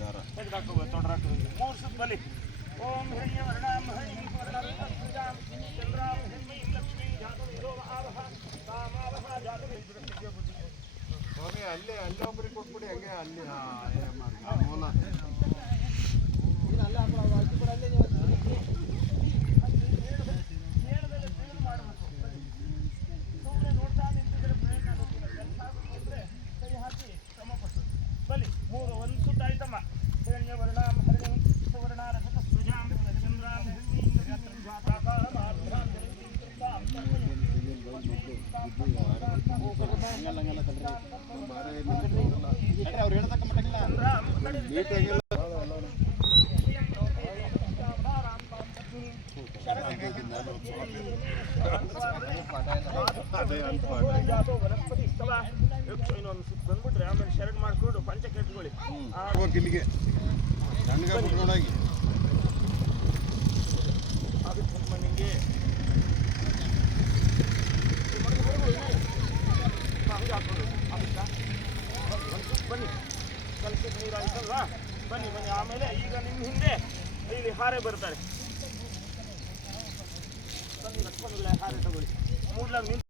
ದಾರ ಮೂರು ಸುತ್ತ ಬಲಿ ಓಂ ಹ್ರೀಂ ವರ್ಣಾಂ ಹ್ರೀಂ ವರ್ಣಾಂ ಚಂದ್ರಾಂ ಹ್ರೀಂ ಲಕ್ಷ್ಮೀ ಜಾತು ವಿರೋ ಆವಹ ಕಾಮಾವಹ ಜಾತು ಹೋಗಿ ಅಲ್ಲೇ ಅಲ್ಲೇ ಒಬ್ಬರಿಗೆ ಕೊಟ್ಬಿಡಿ ಹಂಗೆ ಅಲ್ಲಿ ಮೂಲ ಸುತ್ತ ಬಂದ್ಬಿಟ್ರೆ ಆಮೇಲೆ ಶರಡ್ ಮಾಡ್ಕೊಂಡು ಪಂಚ ಕೆಟ್ಕೊಳ್ಳಿ ಇಲ್ಲಿಗೆ ಸಣ್ಣಗೆ ನೀರು ಆಯ್ತಲ್ವಾ ಬನ್ನಿ ಬನ್ನಿ. ಆಮೇಲೆ ಈಗ ನಿಮ್ಮ ಹಿಂದೆ ಇಲ್ಲಿ ಹಾರೆ ಬರ್ತಾರೆ. ಬನ್ನಿ, ಲಕ್ಷ್ಮಣ ಹಾರೆ ತಗೊಳ್ಳಿ. ಮೂಡ್ಲಾಗ ನಿಂತು